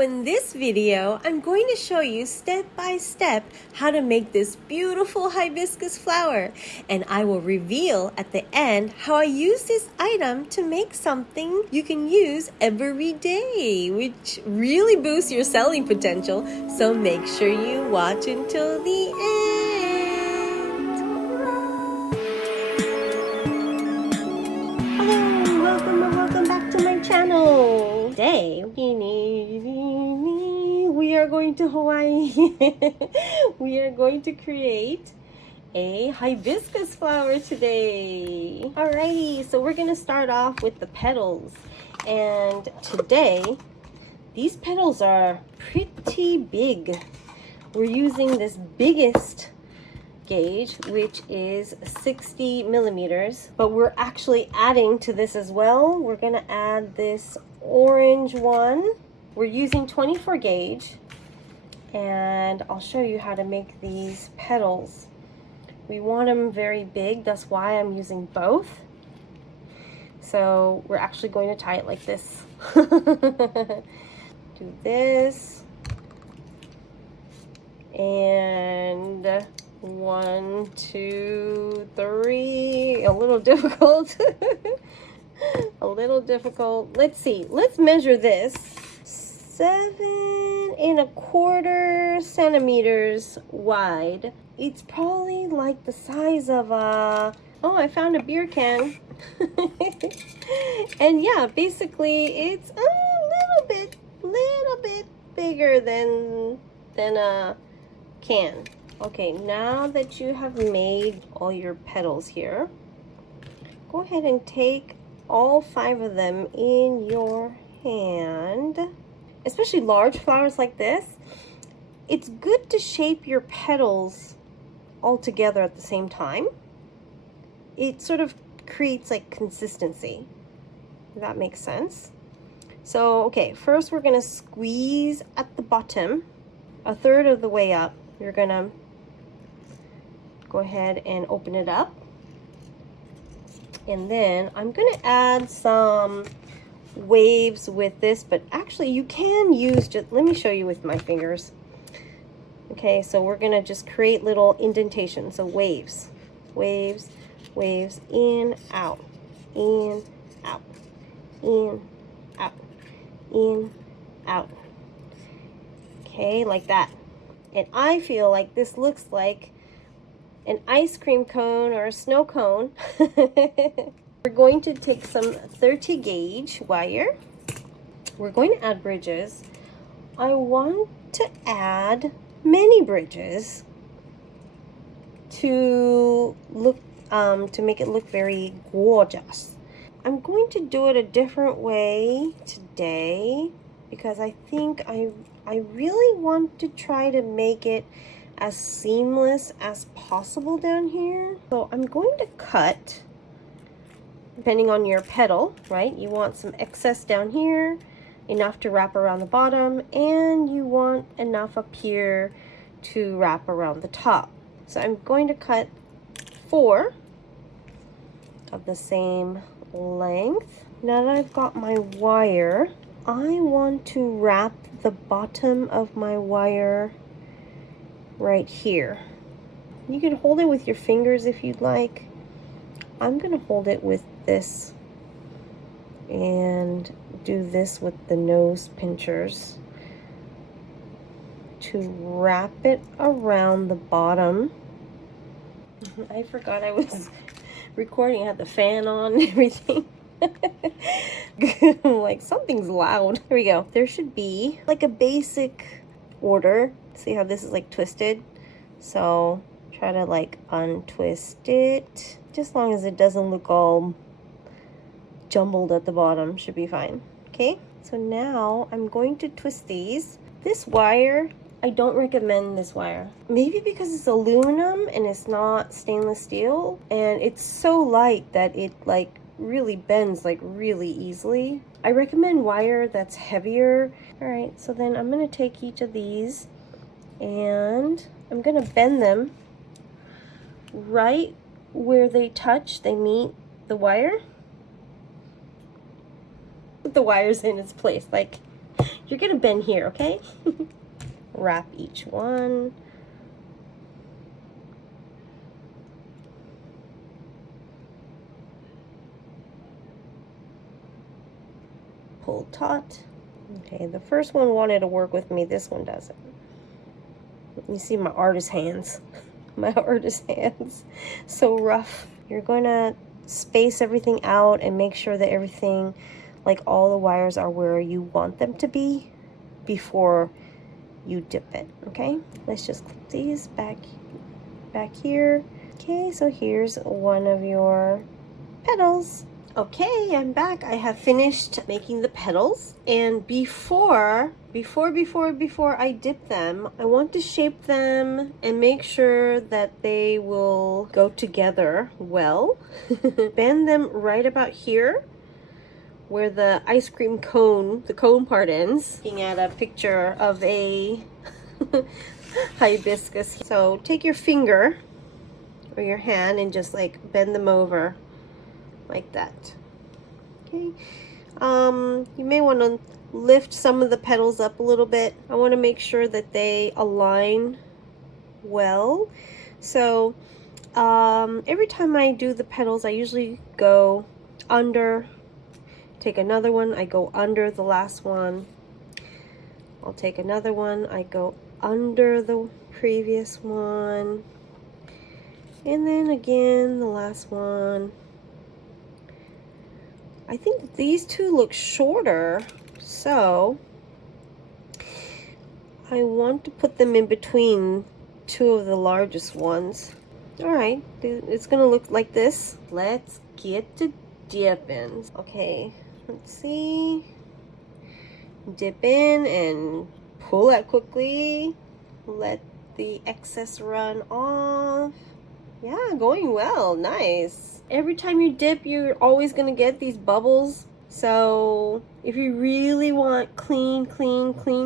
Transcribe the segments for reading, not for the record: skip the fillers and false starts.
In this video, I'm going to show you step by step how to make this beautiful hibiscus flower, and I will reveal at the end how I use this item to make something you can use every day, which really boosts your selling potential, so make sure you watch until the end. Hello, welcome back to my channel. Today, we are going to Hawaii. We are going to create a hibiscus flower today. Alrighty, so we're gonna start off with the petals. And today, these petals are pretty big. We're using this biggest gauge, which is 60 millimeters, but we're actually adding to this as well. We're gonna add this orange one. We're using 24 gauge, and I'll show you how to make these petals. We want them very big, that's why I'm using both. So we're actually going to tie it like this. Do this, and 1, 2, 3, a little difficult. A little difficult. Let's see, let's measure this. 7¼ centimeters wide. It's probably like the size of a, oh, I found a beer can. And yeah, basically it's a little bit bigger than a can. Okay, now that you have made all your petals here, go ahead and take all 5 of them in your hand. Especially large flowers like this, it's good to shape your petals all together at the same time. It sort of creates like consistency, if that makes sense. So, okay, first we're gonna squeeze at the bottom, 1/3 of the way up. You're gonna go ahead and open it up. And then I'm gonna add some waves with this, but actually you can use, just let me show you with my fingers. Okay, so we're gonna just create little indentations, so waves, waves, waves, in, out, in, out, in, out, in, out. Okay, like that. And I feel like this looks like an ice cream cone or a snow cone. We're going to take some 30 gauge wire. We're going to add bridges. I want to add many bridges to look to make it look very gorgeous. I'm going to do it a different way today because I think I really want to try to make it as seamless as possible down here. So I'm going to cut, depending on your petal, right? You want some excess down here, enough to wrap around the bottom, and you want enough up here to wrap around the top. So I'm going to cut 4 of the same length. Now that I've got my wire, I want to wrap the bottom of my wire right here. You can hold it with your fingers if you'd like. I'm gonna hold it with this and do this with the nose pinchers to wrap it around the bottom. I forgot I was recording, I had the fan on and everything. Like something's loud. Here we go. There should be like a basic order. See how this is like twisted? So try to like untwist it. Just as long as it doesn't look all jumbled at the bottom, should be fine. Okay, so now I'm going to twist these. This wire, I don't recommend this wire. Maybe because it's aluminum and it's not stainless steel, and it's so light that it like really bends like really easily. I recommend wire that's heavier. All right, so then I'm gonna take each of these and I'm gonna bend them right where they touch, they meet the wire. Put the wires in its place, like You're gonna bend here, okay? Wrap each one. Pull taut. Okay, the first one wanted to work with me, this one doesn't. You see my artist hands. My artist hands. So rough. You're gonna space everything out and make sure that everything, like all the wires, are where you want them to be before you dip it. Okay, let's just clip these back here. Okay, so here's one of your petals. Okay, I'm back. I have finished making the petals, and before I dip them, I want to shape them and make sure that they will go together well. Bend them right about here where the ice cream cone, the cone part ends. Looking at a picture of a hibiscus. So take your finger or your hand and just like bend them over like that. Okay. You may want to lift some of the petals up a little bit. I want to make sure that they align well. So every time I do the petals, I usually go under, take another one, I go under the last one. I'll take another one, I go under the previous one. And then again, the last one. I think these two look shorter, so I want to put them in between two of the largest ones. All right, it's gonna look like this. Let's get to dipping. Okay, let's see. Dip in and pull out quickly. Let the excess run off. Yeah, going well, nice. Every time you dip, you're always gonna get these bubbles. So if you really want clean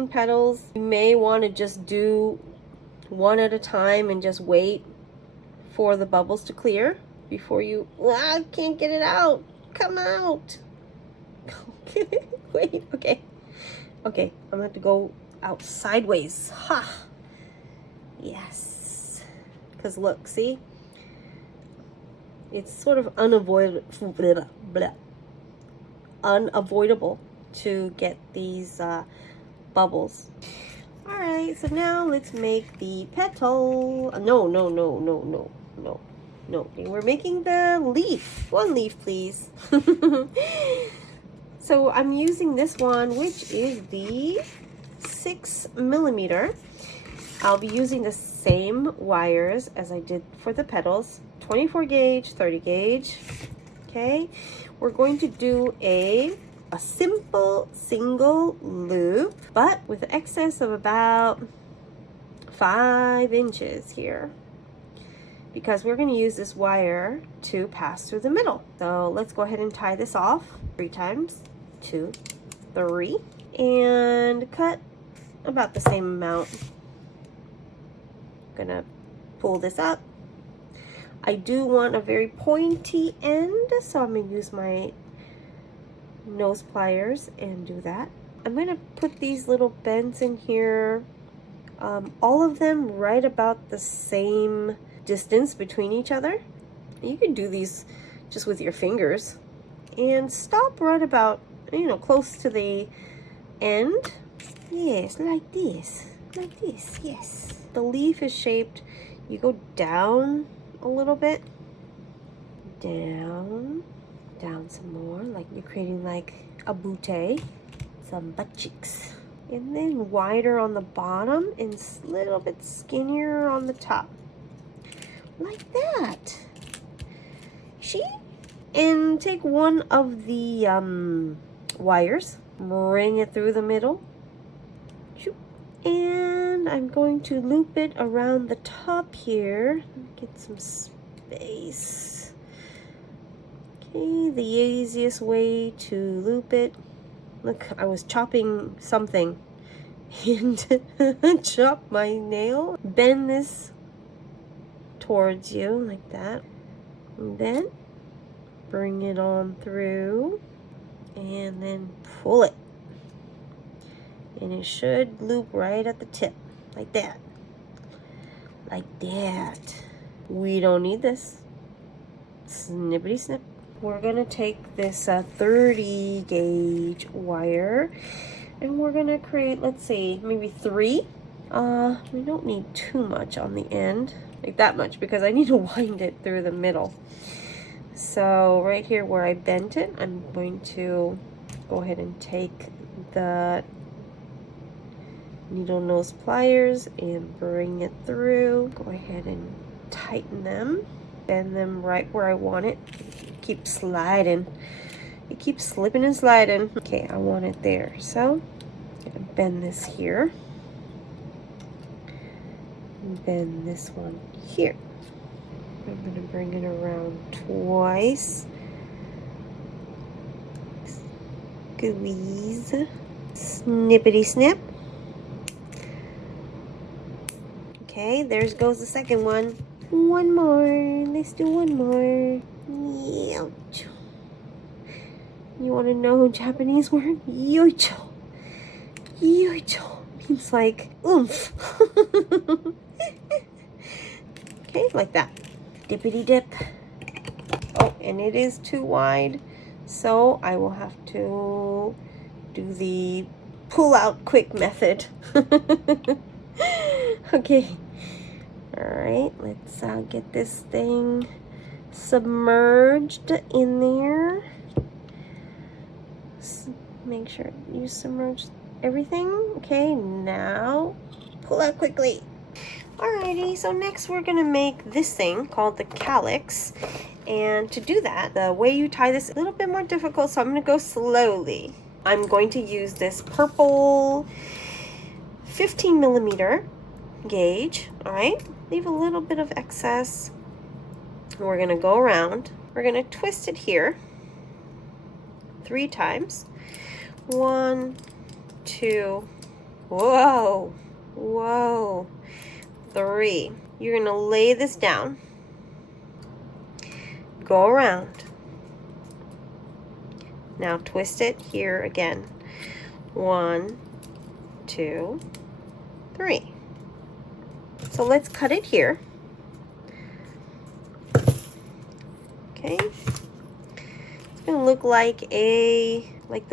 petals, you may want to just do one at a time and just wait for the bubbles to clear before you, I can't get it out. Come out. Wait, okay. Okay, I'm gonna have to go out sideways. Ha! Yes. Because look, see? It's sort of unavoidable to get these bubbles. All right, so now let's make the petal. No. We're making the leaf. One leaf, please. So I'm using this one, which is the 6mm. I'll be using the same wires as I did for the petals. 24 gauge, 30 gauge. Okay, we're going to do a simple single loop, but with an excess of about 5 inches here, because we're going to use this wire to pass through the middle. So let's go ahead and tie this off 3 times, 2, 3, and cut about the same amount. I'm gonna pull this up. I do want a very pointy end, so I'm going to use my nose pliers and do that. I'm going to put these little bends in here, all of them right about the same distance between each other. You can do these just with your fingers. And stop right about, close to the end. Yes, like this, yes. The leaf is shaped, you go down a little bit, down some more, like you're creating like a bouquet, some butt cheeks, and then wider on the bottom and a little bit skinnier on the top, like that. See? And take one of the wires, bring it through the middle, and I'm going to loop it around the top here. Get some space. Okay, the easiest way to loop it. Look, I was chopping something and chop my nail. Bend this towards you like that. And then bring it on through and then pull it. And it should loop right at the tip, like that. Like that. We don't need this. Snippity snip. We're gonna take this 30 gauge wire and we're gonna create, let's see, maybe 3. We don't need too much on the end, like that much, because I need to wind it through the middle. So right here where I bent it, I'm going to go ahead and take the needle nose pliers and bring it through. Go ahead and tighten them, bend them right where I want it. Keep sliding. It keeps slipping and sliding. Okay, I want it there. So I'm gonna bend this here. Bend this one here. I'm gonna bring it around twice. Squeeze. Snippity snip. Okay, there goes the second one. One more. Let's do one more. Yoicho. You want to know a Japanese word? Yoicho. Yoicho means like oomph. Okay, like that. Dippity dip. Oh, and it is too wide, so I will have to do the pull out quick method. Okay. All right, let's get this thing submerged in there. Make sure you submerge everything. Okay, now pull out quickly. Alrighty, so next we're gonna make this thing called the calyx. And to do that, the way you tie this is a little bit more difficult, so I'm gonna go slowly. I'm going to use this purple 15 millimeter gauge. All right, leave a little bit of excess. We're gonna go around. We're gonna twist it here 3 times. 1, 2, whoa, whoa, 3. You're gonna lay this down. Go around. Now twist it here again. 1, 2, 3. So let's cut it here. Okay. It's gonna look like the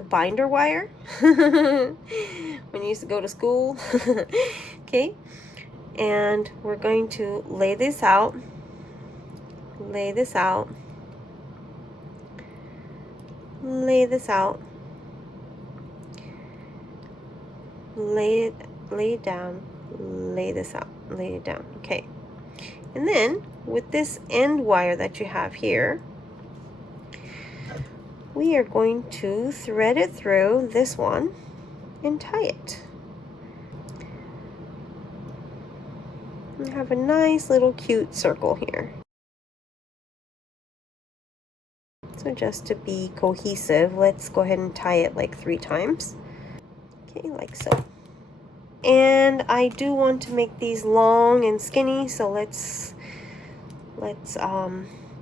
binder wire when you used to go to school. Okay. And we're going to lay this out. Lay this out. Lay this out. Lay it down. Lay this out. Lay it down. Okay. And then with this end wire that you have here, we are going to thread it through this one and tie it. And have a nice little cute circle here. So just to be cohesive, let's go ahead and tie it like 3 times. Okay, like so. And I do want to make these long and skinny, so let's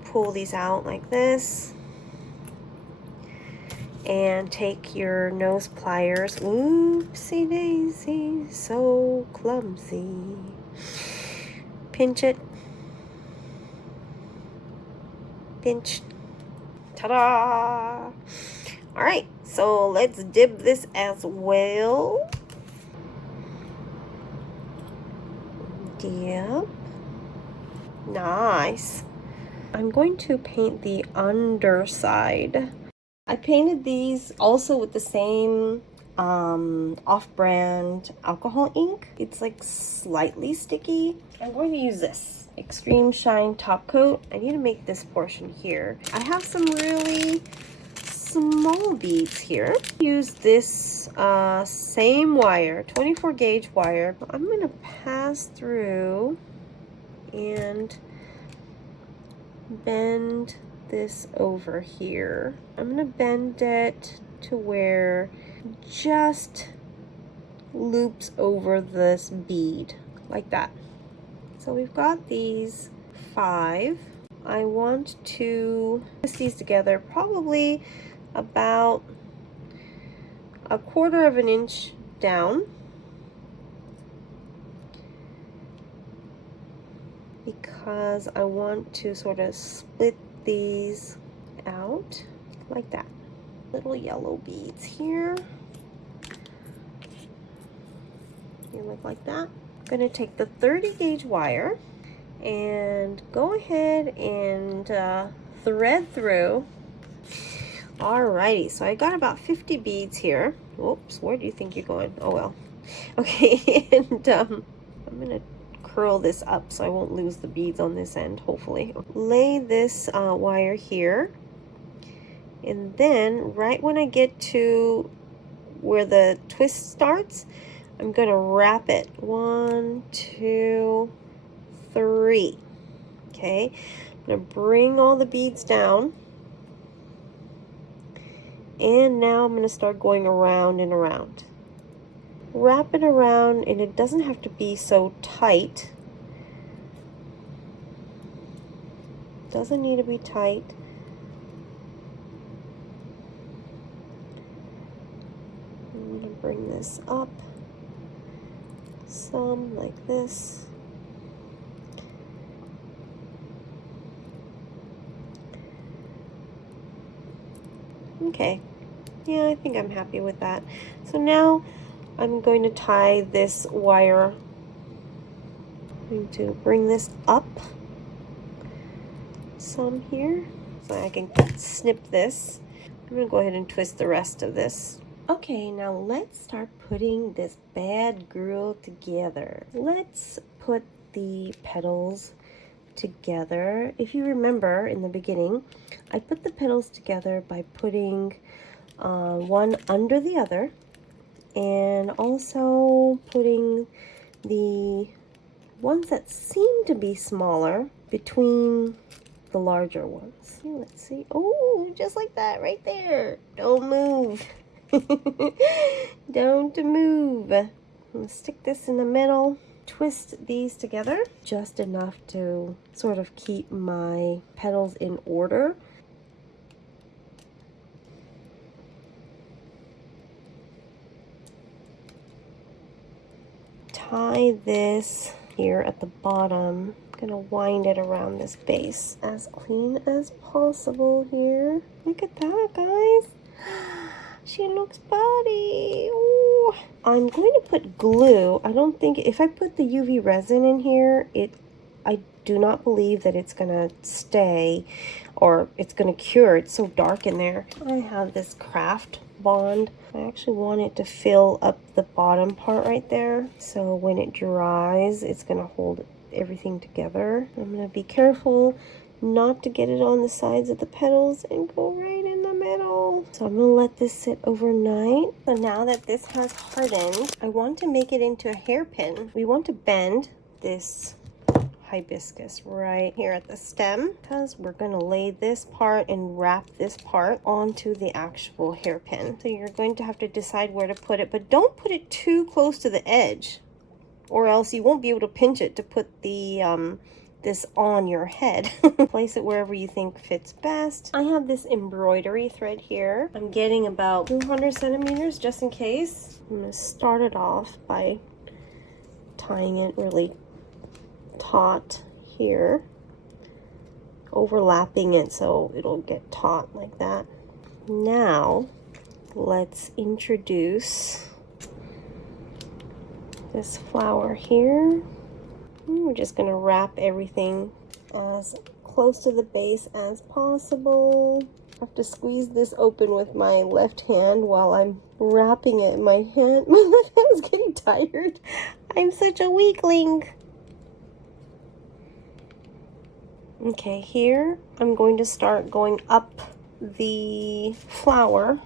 pull these out like this. And take your nose pliers. Oopsie daisy, so clumsy. Pinch it. Pinch. Ta-da! All right, so let's dip this as well. Dip. Nice. I'm going to paint the underside. I painted these also with the same off-brand alcohol ink. It's like slightly sticky. I'm going to use this Extreme Shine Top Coat. I need to make this portion here. I have some really small beads here. Use this same wire, 24 gauge wire. I'm going to pass through and bend this over here. I'm going to bend it to where it just loops over this bead like that. So we've got these 5. I want to twist these together probably about 1/4 of an inch down because I want to sort of split these out like that. Little yellow beads here. They look like that. I'm going to take the 30 gauge wire and go ahead and thread through. Alrighty, so I got about 50 beads here. Oops, where do you think you're going? Oh well. Okay, and I'm going to curl this up so I won't lose the beads on this end, hopefully. Lay this wire here, and then right when I get to where the twist starts, I'm going to wrap it. 1, 2, 3. Okay, I'm going to bring all the beads down, and now I'm going to start going around and around. Wrap it around, and it doesn't have to be so tight. Doesn't need to be tight. I'm going to bring this up some like this. Okay, yeah, I think I'm happy with that. So now I'm going to tie this wire. I'm going to bring this up some here so I can snip this. I'm going to go ahead and twist the rest of this. Okay, now let's start putting this bad girl together. Let's put the petals together. If you remember in the beginning, I put the petals together by putting one under the other, and also putting the ones that seem to be smaller between the larger ones. Let's see. Oh, just like that right there. Don't move. Don't move. I'm gonna stick this in the middle. Twist these together just enough to sort of keep my petals in order. Tie this here at the bottom. I'm gonna wind it around this base as clean as possible here. Look at that, guys. She looks body. Ooh. I'm going to put glue. I don't think, if I put the UV resin in here, I do not believe that it's gonna stay or it's gonna cure. It's so dark in there. I have this craft bond. I actually want it to fill up the bottom part right there. So when it dries, it's gonna hold everything together. I'm gonna be careful not to get it on the sides of the petals and go right in the middle. So I'm gonna let this sit overnight. So now that this has hardened, I want to make it into a hairpin. We want to bend this hibiscus right here at the stem, because we're going to lay this part and wrap this part onto the actual hairpin. So you're going to have to decide where to put it, but don't put it too close to the edge, or else you won't be able to pinch it to put the this on your head. Place it wherever you think fits best. I have this embroidery thread here. I'm getting about 200 centimeters just in case. I'm going to start it off by tying it really taut here, overlapping it so it'll get taut like that. Now let's introduce this flower here. We're just going to wrap everything as close to the base as possible. I have to squeeze this open with my left hand while I'm wrapping it in my hand. My left hand's getting tired. I'm such a weakling. Okay, here I'm going to start going up the flower,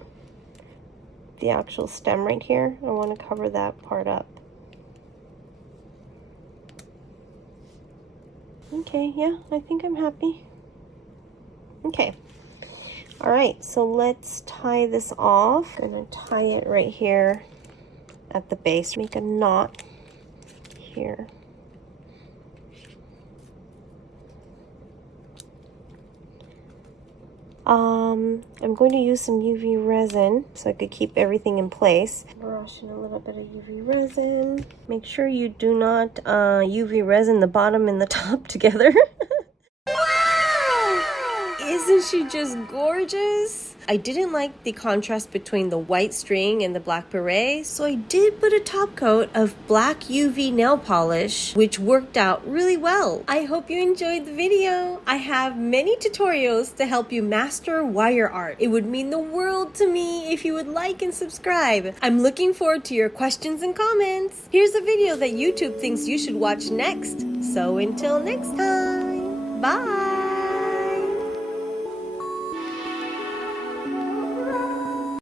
the actual stem right here. I want to cover that part up. Okay, yeah, I think I'm happy. Okay. All right, so let's tie this off. I'm gonna tie it right here at the base. Make a knot here. I'm going to use some UV resin so I could keep everything in place. Brush in a little bit of UV resin. Make sure you do not UV resin the bottom and the top together. Isn't she just gorgeous? I didn't like the contrast between the white string and the black beret, so I did put a top coat of black UV nail polish, which worked out really well. I hope you enjoyed the video. I have many tutorials to help you master wire art. It would mean the world to me if you would like and subscribe. I'm looking forward to your questions and comments. Here's a video that YouTube thinks you should watch next. So until next time, bye!